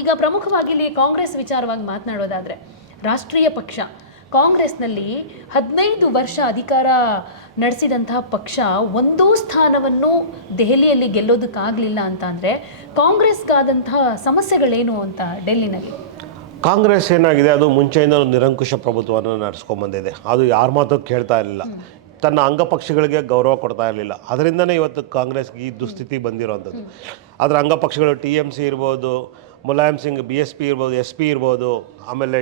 ಈಗ ಪ್ರಮುಖವಾಗಿ ಇಲ್ಲಿ ಕಾಂಗ್ರೆಸ್ ವಿಚಾರವಾಗಿ ಮಾತನಾಡೋದಾದರೆ, ರಾಷ್ಟ್ರೀಯ ಪಕ್ಷ ಕಾಂಗ್ರೆಸ್ನಲ್ಲಿ 15 ವರ್ಷ ಅಧಿಕಾರ ನಡೆಸಿದಂತಹ ಪಕ್ಷ ಒಂದೂ ಸ್ಥಾನವನ್ನು ದೆಹಲಿಯಲ್ಲಿ ಗೆಲ್ಲೋದಕ್ಕಾಗಲಿಲ್ಲ ಅಂತ ಅಂದರೆ ಕಾಂಗ್ರೆಸ್ಗಾದಂತಹ ಸಮಸ್ಯೆಗಳೇನು ಅಂತ ಡೆಲ್ಲಿನಲ್ಲಿ? ಕಾಂಗ್ರೆಸ್ ಏನಾಗಿದೆ, ಅದು ಮುಂಚೆಯಿಂದ ನಿರಂಕುಶ ಪ್ರಭುತ್ವವನ್ನು ನಡೆಸ್ಕೊಂಡ್ಬಂದಿದೆ. ಅದು ಯಾರ ಮಾತು ಕೇಳ್ತಾ ಇರಲಿಲ್ಲ, ತನ್ನ ಅಂಗಪಕ್ಷಗಳಿಗೆ ಗೌರವ ಕೊಡ್ತಾ ಇರಲಿಲ್ಲ. ಅದರಿಂದನೇ ಇವತ್ತು ಕಾಂಗ್ರೆಸ್ಗೆ ಈ ದುಸ್ಥಿತಿ ಬಂದಿರೋವಂಥದ್ದು. ಅದರ ಅಂಗಪಕ್ಷಗಳು TMC ಇರ್ಬೋದು, ಮುಲಾಯಂ ಸಿಂಗ್ BSP ಇರ್ಬೋದು, SP ಇರ್ಬೋದು, ಆಮೇಲೆ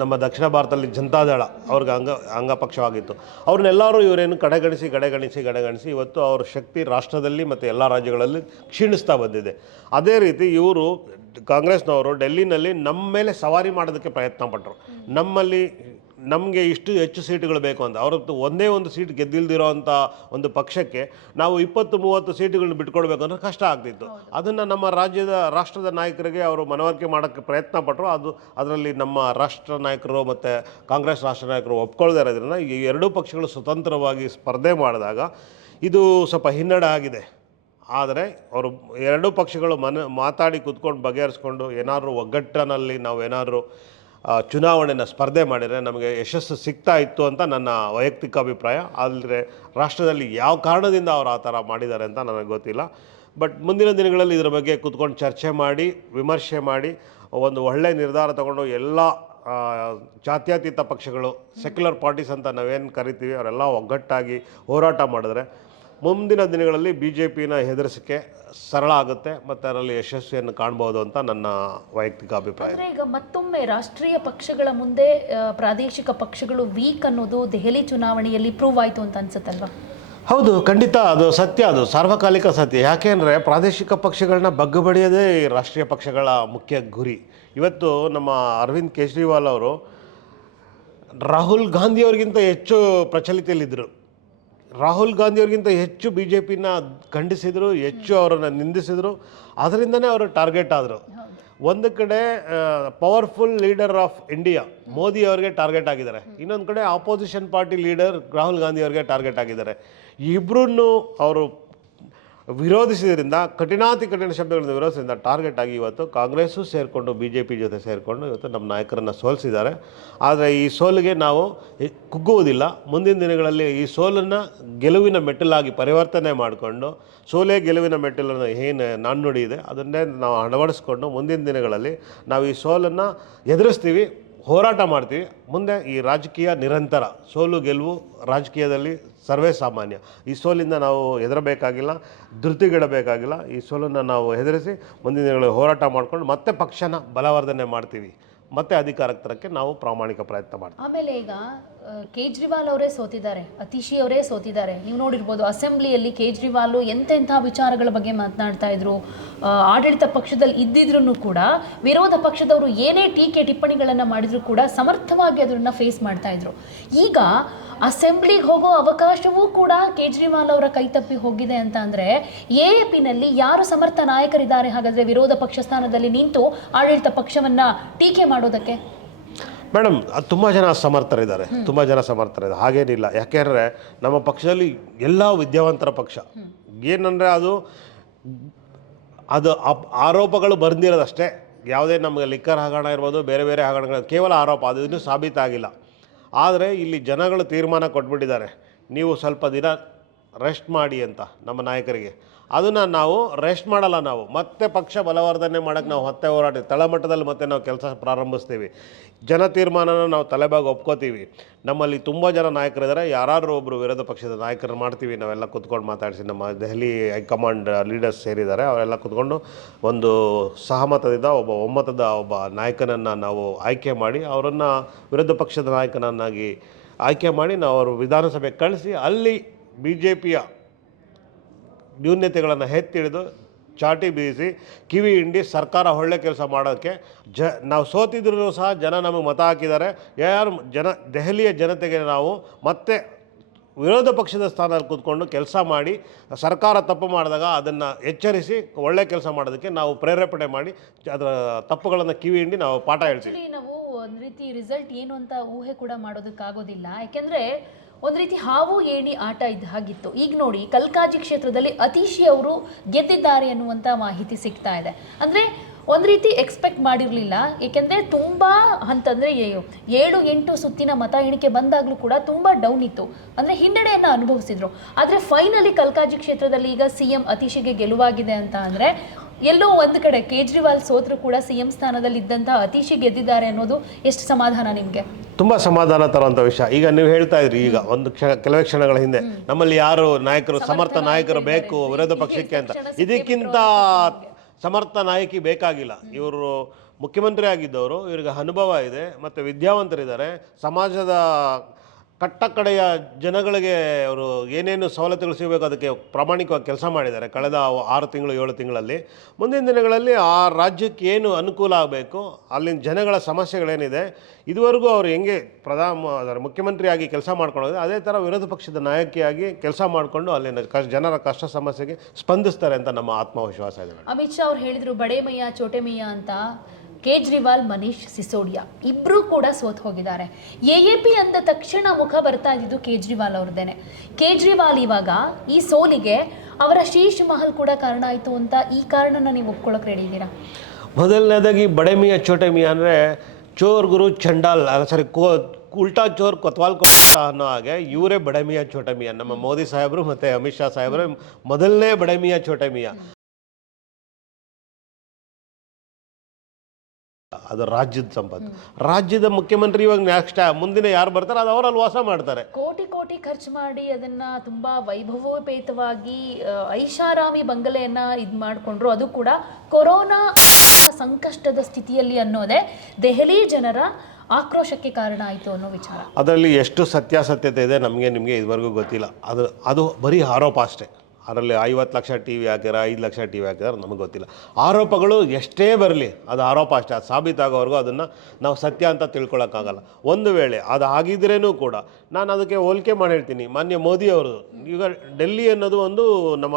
ನಮ್ಮ ದಕ್ಷಿಣ ಭಾರತದಲ್ಲಿ ಜನತಾದಳ ಅವ್ರಿಗೆ ಅಂಗಪಕ್ಷವಾಗಿತ್ತು. ಅವ್ರನ್ನೆಲ್ಲರೂ ಇವರೇನು ಕಡೆಗಣಿಸಿ ಇವತ್ತು ಅವ್ರ ಶಕ್ತಿ ರಾಷ್ಟ್ರದಲ್ಲಿ ಮತ್ತು ಎಲ್ಲ ರಾಜ್ಯಗಳಲ್ಲಿ ಕ್ಷೀಣಿಸ್ತಾ ಬಂದಿದೆ. ಅದೇ ರೀತಿ ಇವರು ಕಾಂಗ್ರೆಸ್ನವರು ಡೆಲ್ಲಿನಲ್ಲಿ ನಮ್ಮ ಮೇಲೆ ಸವಾರಿ ಮಾಡೋದಕ್ಕೆ ಪ್ರಯತ್ನ ಪಟ್ಟರು. ನಮಗೆ ಇಷ್ಟು ಹೆಚ್ಚು ಸೀಟುಗಳು ಬೇಕು ಅಂತ. ಅವ್ರದ್ದು ಒಂದೇ ಒಂದು ಸೀಟ್ ಗೆದ್ದಿಲ್ದಿರೋ ಅಂಥ ಒಂದು ಪಕ್ಷಕ್ಕೆ ನಾವು 20-30 ಸೀಟುಗಳನ್ನ ಬಿಟ್ಕೊಡ್ಬೇಕು ಅಂದರೆ ಕಷ್ಟ ಆಗ್ತಿತ್ತು. ಅದನ್ನು ನಮ್ಮ ರಾಷ್ಟ್ರದ ನಾಯಕರಿಗೆ ಅವರು ಮನವರಿಕೆ ಮಾಡೋಕ್ಕೆ ಪ್ರಯತ್ನ ಪಟ್ಟರು. ಅದರಲ್ಲಿ ನಮ್ಮ ರಾಷ್ಟ್ರ ನಾಯಕರು ಮತ್ತು ಕಾಂಗ್ರೆಸ್ ರಾಷ್ಟ್ರ ನಾಯಕರು ಒಪ್ಕೊಳ್ದೇ ಇರೋದ್ರಿಂದ ಈ ಎರಡೂ ಪಕ್ಷಗಳು ಸ್ವತಂತ್ರವಾಗಿ ಸ್ಪರ್ಧೆ ಮಾಡಿದಾಗ ಇದು ಸ್ವಲ್ಪ ಹಿನ್ನಡೆ ಆಗಿದೆ. ಆದರೆ ಅವರು ಎರಡೂ ಪಕ್ಷಗಳು ಮಾತಾಡಿ ಕೂತ್ಕೊಂಡು ಬಗೆಹರಿಸ್ಕೊಂಡು ಏನಾದರೂ ಒಗ್ಗಟ್ಟಿನಲ್ಲಿ ನಾವು ಏನಾದರೂ ಚುನಾವಣೆಯನ್ನು ಸ್ಪರ್ಧೆ ಮಾಡಿದರೆ ನಮಗೆ ಯಶಸ್ಸು ಸಿಗ್ತಾ ಇತ್ತು ಅಂತ ನನ್ನ ವೈಯಕ್ತಿಕ ಅಭಿಪ್ರಾಯ. ಆದರೆ ರಾಷ್ಟ್ರದಲ್ಲಿ ಯಾವ ಕಾರಣದಿಂದ ಅವರು ಆ ಥರ ಮಾಡಿದ್ದಾರೆ ಅಂತ ನನಗೆ ಗೊತ್ತಿಲ್ಲ. ಬಟ್ ಮುಂದಿನ ದಿನಗಳಲ್ಲಿ ಇದರ ಬಗ್ಗೆ ಕೂತ್ಕೊಂಡು ಚರ್ಚೆ ಮಾಡಿ, ವಿಮರ್ಶೆ ಮಾಡಿ, ಒಂದು ಒಳ್ಳೆಯ ನಿರ್ಧಾರ ತಗೊಂಡು ಎಲ್ಲ ಜಾತ್ಯತೀತ ಪಕ್ಷಗಳು, ಸೆಕ್ಯುಲರ್ ಪಾರ್ಟೀಸ್ ಅಂತ ನಾವೇನು ಕರಿತೀವಿ, ಅವರೆಲ್ಲ ಒಗ್ಗಟ್ಟಾಗಿ ಹೋರಾಟ ಮಾಡಿದ್ರೆ ಮುಂದಿನ ದಿನಗಳಲ್ಲಿ BJPನ ಹೆದರಿಸೋಕ್ಕೆ ಸರಳ ಆಗುತ್ತೆ ಮತ್ತು ಅದರಲ್ಲಿ ಯಶಸ್ವಿಯನ್ನು ಕಾಣ್ಬೋದು ಅಂತ ನನ್ನ ವೈಯಕ್ತಿಕ ಅಭಿಪ್ರಾಯ. ಅಂದರೆ ಈಗ ಮತ್ತೊಮ್ಮೆ ರಾಷ್ಟ್ರೀಯ ಪಕ್ಷಗಳ ಮುಂದೆ ಪ್ರಾದೇಶಿಕ ಪಕ್ಷಗಳು ವೀಕ್ ಅನ್ನೋದು ದೆಹಲಿ ಚುನಾವಣೆಯಲ್ಲಿ ಪ್ರೂವ್ ಆಯಿತು ಅಂತ ಅನ್ಸುತ್ತಲ್ವಾ? ಹೌದು, ಖಂಡಿತ ಅದು ಸತ್ಯ, ಅದು ಸಾರ್ವಕಾಲಿಕ ಸತ್ಯ. ಯಾಕೆಂದರೆ ಪ್ರಾದೇಶಿಕ ಪಕ್ಷಗಳನ್ನ ಬಗ್ಗುಬಡಿಯೋದೇ ರಾಷ್ಟ್ರೀಯ ಪಕ್ಷಗಳ ಮುಖ್ಯ ಗುರಿ. ಇವತ್ತು ನಮ್ಮ ಅರವಿಂದ್ ಕೇಜ್ರಿವಾಲ್ ಅವರು ರಾಹುಲ್ ಗಾಂಧಿಯವ್ರಿಗಿಂತ ಹೆಚ್ಚು ಪ್ರಚಲಿತದಲ್ಲಿದ್ದರು. ರಾಹುಲ್ ಗಾಂಧಿಯವ್ರಿಗಿಂತ ಹೆಚ್ಚು BJPನ ಖಂಡಿಸಿದರು, ಹೆಚ್ಚು ಅವರನ್ನು ನಿಂದಿಸಿದರು. ಅದರಿಂದನೇ ಅವರು ಟಾರ್ಗೆಟ್ ಆದರು. ಒಂದು ಕಡೆ powerful leader of India Modi ಅವರಿಗೆ ಟಾರ್ಗೆಟ್ ಆಗಿದ್ದಾರೆ, ಇನ್ನೊಂದು ಕಡೆ opposition party leader Rahul Gandhi ಅವರಿಗೆ ಟಾರ್ಗೆಟ್ ಆಗಿದ್ದಾರೆ. ಇಬ್ಬರನ್ನು ಅವರು ವಿರೋಧಿಸಿದ್ರಿಂದ, ಕಠಿಣ ಶಬ್ದಗಳನ್ನು ವಿರೋಧಿಸಿದ್ರಿಂದ ಟಾರ್ಗೆಟ್ ಆಗಿ ಇವತ್ತು ಕಾಂಗ್ರೆಸ್ಸು ಸೇರಿಕೊಂಡು BJP ಜೊತೆ ಸೇರಿಕೊಂಡು ಇವತ್ತು ನಮ್ಮ ನಾಯಕರನ್ನು ಸೋಲಿಸಿದ್ದಾರೆ. ಆದರೆ ಈ ಸೋಲಿಗೆ ನಾವು ಕುಗ್ಗುವುದಿಲ್ಲ. ಮುಂದಿನ ದಿನಗಳಲ್ಲಿ ಈ ಸೋಲನ್ನು ಗೆಲುವಿನ ಮೆಟ್ಟಿಲಾಗಿ ಪರಿವರ್ತನೆ ಮಾಡಿಕೊಂಡು, ಸೋಲೇ ಗೆಲುವಿನ ಮೆಟ್ಟಿಲನ್ನು ಏನು ನಾಣ್ಣುಡಿ ಇದೆ ಅದನ್ನೇ ನಾವು ಅಳವಡಿಸ್ಕೊಂಡು ಮುಂದಿನ ದಿನಗಳಲ್ಲಿ ನಾವು ಈ ಸೋಲನ್ನು ಎದುರಿಸ್ತೀವಿ, ಹೋರಾಟ ಮಾಡ್ತೀವಿ. ಮುಂದೆ ಈ ರಾಜಕೀಯ ನಿರಂತರ, ಸೋಲು ಗೆಲುವು ರಾಜಕೀಯದಲ್ಲಿ ಸರ್ವೇ ಸಾಮಾನ್ಯ. ಈ ಸೋಲಿಂದ ನಾವು ಹೆದರಬೇಕಾಗಿಲ್ಲ, ಧೃತಿಗೆಡಬೇಕಾಗಿಲ್ಲ. ಈ ಸೋಲನ್ನು ನಾವು ಹೆದರಿಸಿ ಮುಂದಿನ ದಿನಗಳಲ್ಲಿ ಹೋರಾಟ ಮಾಡಿಕೊಂಡು ಮತ್ತೆ ಪಕ್ಷನ ಬಲವರ್ಧನೆ ಮಾಡ್ತೀವಿ, ಮತ್ತೆ ಅಧಿಕಾರಕ್ಕೆ ತರಕ್ಕೆ ನಾವು ಪ್ರಾಮಾಣಿಕ ಪ್ರಯತ್ನ ಮಾಡ್ತೀವಿ. ಆಮೇಲೆ ಈಗ ಕೇಜ್ರಿವಾಲ್ ಅವರೇ ಸೋತಿದ್ದಾರೆ, ಅತಿಶಿ ಅವರೇ ಸೋತಿದ್ದಾರೆ. ನೀವು ನೋಡಿರ್ಬೋದು ಅಸೆಂಬ್ಲಿಯಲ್ಲಿ ಕೇಜ್ರಿವಾಲು ಎಂತೆಂಥ ವಿಚಾರಗಳ ಬಗ್ಗೆ ಮಾತನಾಡ್ತಾ ಇದ್ರು. ಆಡಳಿತ ಪಕ್ಷದಲ್ಲಿ ಇದ್ದಿದ್ರೂ ಕೂಡ ವಿರೋಧ ಪಕ್ಷದವರು ಏನೇ ಟೀಕೆ ಟಿಪ್ಪಣಿಗಳನ್ನು ಮಾಡಿದ್ರು ಕೂಡ ಸಮರ್ಥವಾಗಿ ಅದನ್ನು ಫೇಸ್ ಮಾಡ್ತಾ ಇದ್ರು. ಈಗ ಅಸೆಂಬ್ಲಿಗೆ ಹೋಗೋ ಅವಕಾಶವೂ ಕೂಡ ಕೇಜ್ರಿವಾಲ್ ಅವರ ಕೈತಪ್ಪಿ ಹೋಗಿದೆ ಅಂತ ಅಂದರೆ AAPನಲ್ಲಿ ಯಾರು ಸಮರ್ಥ ನಾಯಕರಿದ್ದಾರೆ ಹಾಗಾದರೆ ವಿರೋಧ ಪಕ್ಷ ಸ್ಥಾನದಲ್ಲಿ ನಿಂತು ಆಡಳಿತ ಪಕ್ಷವನ್ನು ಟೀಕೆ ಮಾಡೋದಕ್ಕೆ? ಮೇಡಮ್, ತುಂಬ ಜನ ಸಮರ್ಥರಿದ್ದಾರೆ, ಹಾಗೇನಿಲ್ಲ. ಯಾಕೆಂದರೆ ನಮ್ಮ ಪಕ್ಷದಲ್ಲಿ ಎಲ್ಲ ವಿದ್ಯಾವಂತರ ಪಕ್ಷ. ಏನಂದರೆ ಅದು ಆರೋಪಗಳು ಬಂದಿರೋದಷ್ಟೇ. ಯಾವುದೇ ನಮಗೆ ಲಿಕ್ಕರ್ ಹಗರಣ ಇರ್ಬೋದು, ಬೇರೆ ಹಗರಣಗಳು, ಕೇವಲ ಆರೋಪ, ಅದು ಇನ್ನೂ ಸಾಬೀತಾಗಿಲ್ಲ. ಆದರೆ ಇಲ್ಲಿ ಜನಗಳು ತೀರ್ಮಾನ ಕೊಟ್ಬಿಟ್ಟಿದ್ದಾರೆ, ನೀವು ಸ್ವಲ್ಪ ದಿನ ರೆಸ್ಟ್ ಮಾಡಿ ಅಂತ ನಮ್ಮ ನಾಯಕರಿಗೆ. ಅದನ್ನು ನಾವು ರೆಸ್ಟ್ ಮಾಡಲ್ಲ. ನಾವು ಮತ್ತೆ ಪಕ್ಷ ಬಲವರ್ಧನೆ ಮಾಡೋಕ್ಕೆ ನಾವು ಮತ್ತೆ ಹೋರಾಟ ತಳಮಟ್ಟದಲ್ಲಿ ಮತ್ತೆ ನಾವು ಕೆಲಸ ಪ್ರಾರಂಭಿಸ್ತೀವಿ. ಜನ ತೀರ್ಮಾನನ ನಾವು ತಲೆಬಾಗಿ ಒಪ್ಕೋತೀವಿ. ನಮ್ಮಲ್ಲಿ ತುಂಬ ಜನ ನಾಯಕರಿದ್ದಾರೆ. ಯಾರಾದರೂ ಒಬ್ಬರು ವಿರೋಧ ಪಕ್ಷದ ನಾಯಕರು ಮಾಡ್ತೀವಿ, ನಾವೆಲ್ಲ ಕೂತ್ಕೊಂಡು ಮಾತಾಡಿಸಿ. ನಮ್ಮ ದೆಹಲಿ ಹೈಕಮಾಂಡ್ ಲೀಡರ್ಸ್ ಸೇರಿದ್ದಾರೆ, ಅವರೆಲ್ಲ ಕೂತ್ಕೊಂಡು ಒಂದು ಸಹಮತದಿಂದ ಒಮ್ಮತದ ಒಬ್ಬ ನಾಯಕನನ್ನು ನಾವು ಆಯ್ಕೆ ಮಾಡಿ, ಅವರನ್ನು ವಿರೋಧ ಪಕ್ಷದ ನಾಯಕನನ್ನಾಗಿ ಆಯ್ಕೆ ಮಾಡಿ ನಾವು ಅವರು ವಿಧಾನಸಭೆಗೆ ಕಳಿಸಿ ಅಲ್ಲಿ BJPಯ ನ್ಯೂನ್ಯತೆಗಳನ್ನು ಎತ್ತಿಡಿದು ಚಾಟಿ ಬೀಸಿ ಕಿವಿ ಹಿಂಡಿ ಸರ್ಕಾರ ಒಳ್ಳೆ ಕೆಲಸ ಮಾಡೋಕ್ಕೆ ನಾವು ಸೋತಿದ್ರೂ ಸಹ ಜನ ನಮಗೆ ಮತ ಹಾಕಿದ್ದಾರೆ. ದೆಹಲಿಯ ಜನತೆಗೆ ನಾವು ಮತ್ತೆ ವಿರೋಧ ಪಕ್ಷದ ಸ್ಥಾನದಲ್ಲಿ ಕೂತ್ಕೊಂಡು ಕೆಲಸ ಮಾಡಿ, ಸರ್ಕಾರ ತಪ್ಪು ಮಾಡಿದಾಗ ಅದನ್ನು ಎಚ್ಚರಿಸಿ ಒಳ್ಳೆ ಕೆಲಸ ಮಾಡೋದಕ್ಕೆ ನಾವು ಪ್ರೇರೇಪಣೆ ಮಾಡಿ ಅದರ ತಪ್ಪುಗಳನ್ನು ಕಿವಿ ಹಿಂಡಿ ನಾವು ಪಾಠ ಹೇಳ್ತೀವಿ. ನಾವು ಒಂದು ರೀತಿ ರಿಸಲ್ಟ್ ಏನು ಅಂತ ಊಹೆ ಕೂಡ ಮಾಡೋದಕ್ಕಾಗೋದಿಲ್ಲ. ಯಾಕೆಂದರೆ ಒಂದು ರೀತಿ ಹಾವು ಏಣಿ ಆಟ ಇದ್ದ ಹಾಗಿತ್ತು. ಈಗ ನೋಡಿ, ಕಲ್ಕಾಜಿ ಕ್ಷೇತ್ರದಲ್ಲಿ ಅತಿಶಿ ಅವರು ಗೆದ್ದಿದ್ದಾರೆ ಅನ್ನುವಂಥ ಮಾಹಿತಿ ಸಿಗ್ತಾ ಇದೆ. ಅಂದರೆ ಒಂದು ರೀತಿ ಎಕ್ಸ್ಪೆಕ್ಟ್ ಮಾಡಿರಲಿಲ್ಲ. ಏಕೆಂದರೆ ತುಂಬ ಅಂತಂದರೆ 7-8 ಸುತ್ತಿನ ಮತ ಎಣಿಕೆ ಬಂದಾಗಲೂ ಕೂಡ ತುಂಬ ಡೌನ್ ಇತ್ತು, ಅಂದರೆ ಹಿನ್ನಡೆಯನ್ನು ಅನುಭವಿಸಿದ್ರು. ಆದರೆ ಫೈನಲಿ ಕಲ್ಕಾಜಿ ಕ್ಷೇತ್ರದಲ್ಲಿ ಈಗ CM ಅತೀಶಿಗೆ ಗೆಲುವಾಗಿದೆ ಅಂತ ಅಂದರೆ ಎಲ್ಲೋ ಒಂದು ಕಡೆ ಕೇಜ್ರಿವಾಲ್ ಸೋತರು ಕೂಡ CM ಸ್ಥಾನದಲ್ಲಿ ಇದ್ದಂಥ ಅತೀಶಿ ಗೆದ್ದಿದ್ದಾರೆ ಅನ್ನೋದು ಎಷ್ಟು ಸಮಾಧಾನ ನಿಮಗೆ? ತುಂಬ ಸಮಾಧಾನ ತರುವಂಥ ವಿಷಯ. ಈಗ ನೀವು ಹೇಳ್ತಾ ಇದ್ರಿ, ಈಗ ಒಂದು ಕೆಲವೇ ಕ್ಷಣಗಳ ಹಿಂದೆ ನಮ್ಮಲ್ಲಿ ಯಾರು ನಾಯಕರು, ಸಮರ್ಥ ನಾಯಕರು ಬೇಕು ವಿರೋಧ ಪಕ್ಷಕ್ಕೆ ಅಂತ. ಇದಕ್ಕಿಂತ ಸಮರ್ಥ ನಾಯಕಿ ಬೇಕಾಗಿಲ್ಲ. ಇವರು ಮುಖ್ಯಮಂತ್ರಿ ಆಗಿದ್ದವರು, ಇವ್ರಿಗೆ ಅನುಭವ ಇದೆ ಮತ್ತು ವಿದ್ಯಾವಂತರಿದ್ದಾರೆ. ಸಮಾಜದ ಕಟ್ಟಕಡೆಯ ಜನಗಳಿಗೆ ಅವರು ಏನೇನು ಸವಲತ್ತುಗಳು ಸಿಗಬೇಕು ಅದಕ್ಕೆ ಪ್ರಾಮಾಣಿಕವಾಗಿ ಕೆಲಸ ಮಾಡಿದ್ದಾರೆ ಕಳೆದ 6 ತಿಂಗಳು 7 ತಿಂಗಳಲ್ಲಿ. ಮುಂದಿನ ದಿನಗಳಲ್ಲಿ ಆ ರಾಜ್ಯಕ್ಕೆ ಏನು ಅನುಕೂಲ ಆಗಬೇಕು, ಅಲ್ಲಿನ ಜನಗಳ ಸಮಸ್ಯೆಗಳೇನಿದೆ, ಇದುವರೆಗೂ ಅವರು ಹೆಂಗೆ ಮುಖ್ಯಮಂತ್ರಿಯಾಗಿ ಕೆಲಸ ಮಾಡ್ಕೊಳ್ಳೋದು ಅದೇ ಥರ ವಿರೋಧ ಪಕ್ಷದ ನಾಯಕಿಯಾಗಿ ಕೆಲಸ ಮಾಡಿಕೊಂಡು ಅಲ್ಲಿನ ಜನರ ಕಷ್ಟ ಸಮಸ್ಯೆಗೆ ಸ್ಪಂದಿಸ್ತಾರೆ ಅಂತ ನಮ್ಮ ಆತ್ಮವಿಶ್ವಾಸ ಇದೆ. ಅಮಿತ್ ಶಾ ಅವ್ರು ಹೇಳಿದರು ಬಡೇ ಮಯ್ಯ ಚೋಟೆ ಮಯ್ಯ ಅಂತ. ಕೇಜ್ರಿವಾಲ್, ಮನೀಶ್ ಸಿಸೋಡಿಯಾ ಇಬ್ಬರೂ ಕೂಡ ಸೋತ್ ಹೋಗಿದ್ದಾರೆ. AAP ಅಂದ ತಕ್ಷಣ ಮುಖ ಬರ್ತಾ ಇದ್ದಿದ್ದು ಕೇಜ್ರಿವಾಲ್ ಅವ್ರದ್ದೇನೆ. ಕೇಜ್ರಿವಾಲ್ ಇವಾಗ ಈ ಸೋಲಿಗೆ ಅವರ ಶೀಶ್ ಮಹಲ್ ಕೂಡ ಕಾರಣ ಆಯಿತು ಅಂತ ಈ ಕಾರಣನ ನೀವು ಒಪ್ಕೊಳ್ಳೋಕೆ ರೆಡಿ ಇದ್ದೀರಾ? ಮೊದಲನೇದಾಗಿ ಬಡೇ ಮಿಯಾ ಚೋಟೆ ಮಿಯಾ ಅಂದರೆ ಚೋರ್ ಗುರು ಚಂಡಾಲ್, ಉಲ್ಟಾ ಚೋರ್ ಕೊತ್ವಾಲ್ ಅನ್ನೋ ಹಾಗೆ ಇವರೇ ಬಡೇ ಮಿಯಾ ಚೋಟೆ ಮಿಯಾ. ನಮ್ಮ ಮೋದಿ ಸಾಹೇಬರು ಮತ್ತು ಅಮಿತ್ ಶಾ ಸಾಹೇಬರು ಮೊದಲನೇ ಬಡೇ ಮಿಯಾ ಚೋಟೆ ಮಿಯಾ. ಅದು ರಾಜ್ಯದ ಸಂಪತ್ತು. ರಾಜ್ಯದ ಮುಖ್ಯಮಂತ್ರಿ ಇವಾಗ ನೆಕ್ಸ್ಟ್ ಮುಂದಿನ ಯಾರು ಬರ್ತಾರೆ ಅದು ಅವರಲ್ಲಿ ವಾಸ ಮಾಡ್ತಾರೆ. ಕೋಟಿ ಖರ್ಚು ಮಾಡಿ ಅದನ್ನ ತುಂಬಾ ವೈಭವೋಪೇತವಾಗಿ ಐಷಾರಾಮಿ ಬಂಗಲೆಯನ್ನ ಇದು ಮಾಡಿಕೊಂಡ್ರು. ಅದು ಕೂಡ ಕೊರೋನಾ ಸಂಕಷ್ಟದ ಸ್ಥಿತಿಯಲ್ಲಿ ಅನ್ನೋದೇ ದೆಹಲಿ ಜನರ ಆಕ್ರೋಶಕ್ಕೆ ಕಾರಣ ಆಯಿತು ಅನ್ನೋ ವಿಚಾರ. ಅದರಲ್ಲಿ ಎಷ್ಟು ಸತ್ಯಾಸತ್ಯತೆ ಇದೆ ನಿಮಗೆ ಇದುವರೆಗೂ ಗೊತ್ತಿಲ್ಲ. ಅದು ಬರೀ ಆರೋಪ ಅಷ್ಟೇ. ಅದರಲ್ಲಿ 50 ಲಕ್ಷ TV ಹಾಕ್ಯಾರ, 5 ಲಕ್ಷ TV ಹಾಕಿದಾರೆ, ನಮಗೆ ಗೊತ್ತಿಲ್ಲ. ಆರೋಪಗಳು ಎಷ್ಟೇ ಬರಲಿ ಅದು ಆರೋಪ ಅಷ್ಟೇ. ಅದು ಸಾಬೀತಾಗೋವರೆಗೂ ಅದನ್ನು ನಾವು ಸತ್ಯ ಅಂತ ತಿಳ್ಕೊಳ್ಳೋಕ್ಕಾಗಲ್ಲ. ಒಂದು ವೇಳೆ ಅದು ಆಗಿದ್ರೇನೂ ಕೂಡ ನಾನು ಅದಕ್ಕೆ ಹೋಲಿಕೆ ಮಾಡಿ ಹೇಳ್ತೀನಿ. ಮಾನ್ಯ ಮೋದಿ ಅವರು ಈಗ ಡೆಲ್ಲಿ ಅನ್ನೋದು ಒಂದು ನಮ್ಮ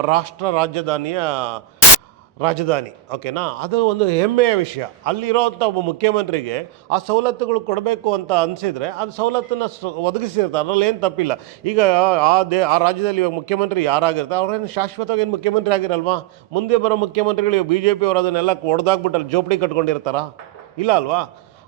ರಾಜಧಾನಿ, ಓಕೆನಾ? ಅದು ಒಂದು ಹೆಮ್ಮೆಯ ವಿಷಯ. ಅಲ್ಲಿರೋವಂಥ ಒಬ್ಬ ಮುಖ್ಯಮಂತ್ರಿಗೆ ಆ ಸವಲತ್ತುಗಳು ಕೊಡಬೇಕು ಅಂತ ಅನಿಸಿದರೆ ಅದು ಸವಲತ್ತನ್ನು ಒದಗಿಸಿರ್ತಾರೆ, ಅದರಲ್ಲಿ ಏನು ತಪ್ಪಿಲ್ಲ. ಈಗ ಆ ರಾಜ್ಯದಲ್ಲಿ ಇವಾಗ ಮುಖ್ಯಮಂತ್ರಿ ಯಾರಾಗಿರ್ತಾರೆ ಅವ್ರೇನು ಶಾಶ್ವತವಾಗಿ ಏನು ಮುಖ್ಯಮಂತ್ರಿ ಆಗಿರಲ್ವಾ? ಮುಂದೆ ಬರೋ ಮುಖ್ಯಮಂತ್ರಿಗಳು BJP ಅವರು ಅದನ್ನೆಲ್ಲ ಒಡೆದಾಗ್ಬಿಟ್ಟಲ್ಲಿ ಜೋಪಡಿ ಕಟ್ಕೊಂಡಿರ್ತಾರಾ? ಇಲ್ಲ ಅಲ್ವಾ?